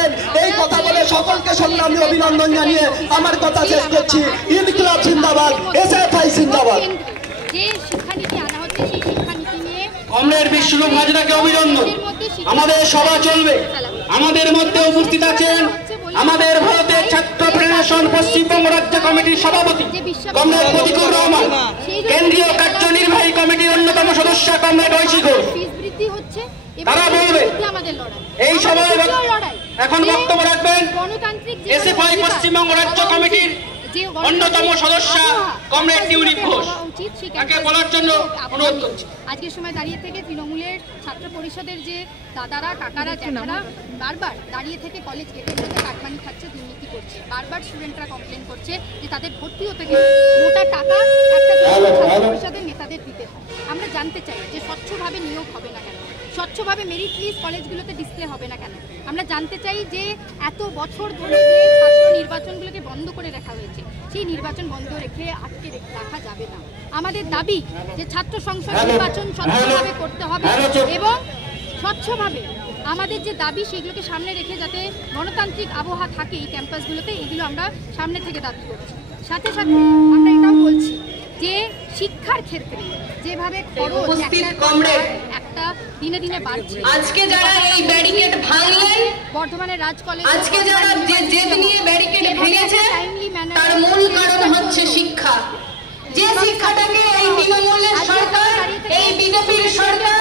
পারবেন। এই কথা বলে সকলকে সংগ্রামী অভিনন্দন জানিয়ে আমার কথা শেষ করছি। ইনকিলাব জিন্দাবাদ, এসএফআই জিন্দাবাদ। যে শিক্ষানীতি আনা হচ্ছে সেই শিক্ষানীতি নিয়ে কমরেড বিশ্বরূপ হাজরাকে অভিনন্দন। আমাদের সভা চলবে। আমাদের মধ্যে উপস্থিত আছেন আমাদের ভারতের ছাত্র ফেডারেশন পশ্চিমবঙ্গ রাজ্য কমিটির সভাপতি কমরেড প্রতীকুর রহমান, কেন্দ্রীয় কার্যনির্বাহী কমিটির অন্যতম সদস্য কমরেড ঐশী ঘোষ। তারা বলবে এই সভায় এখন বক্তব্য রাখবেন এসএফআই পশ্চিমবঙ্গ রাজ্য কমিটির অন্যতম সদস্য কমরেড টিউলিপ ঘোষ। তাকে বলার জন্য অনুরোধ করছি। আজকের সময় দাঁড়িয়ে থেকে তৃণমূলের ছাত্র পরিষদের যে দাদারা কাকারা জ্যাঠারা বারবার দাঁড়িয়ে থেকে কলেজ গেটের মধ্যে কাটমানি খাচ্ছে, দুর্নীতি করছে। বারবার স্টুডেন্টরা কমপ্লেন করছে যে তাদের ভর্তি হতে গেলে মোটা টাকা একটা ছাত্র পরিষদের নেতাদের দিতে হয়। আমরা জানতে চাই যে স্বচ্ছভাবে নিয়োগ হবে না কেন, স্বচ্ছভাবে মেরিট লিস্ট কলেজগুলোতে ডিসপ্লে হবে না কেন। আমরা জানতে চাই যে এত বছর ধরে যে ছাত্র নির্বাচনগুলোকে বন্ধ করে রাখা হয়েছে, সেই নির্বাচন বন্ধ রেখে আটকে রাখা যাবে না। আমাদের দাবি যে ছাত্র সংসদ নির্বাচন স্বচ্ছভাবে করতে হবে এবং স্বচ্ছভাবে আমাদের যে দাবি সেগুলোকে সামনে রেখে যাতে গণতান্ত্রিক আবহাওয়া থাকে এই ক্যাম্পাসগুলোতে, এগুলো আমরা সামনে থেকে দাবি করছি। সাথে সাথে আমরা এটাও বলছি যে শিক্ষার ক্ষেত্রে যেভাবে একটা দিনে দিনে বাড়ছে, আজকে যারা এই ব্যারিকেড ভাঙলেন, বর্ধমানের রাজ কলেজ আজকে যারা যে জেদ নিয়ে ব্যারিকেড ভেঙেছে, তার মূল কারণ হচ্ছে শিক্ষা। যে শিক্ষাটাকে এই তৃণমূলের সরকার, এই বিজেপির সরকার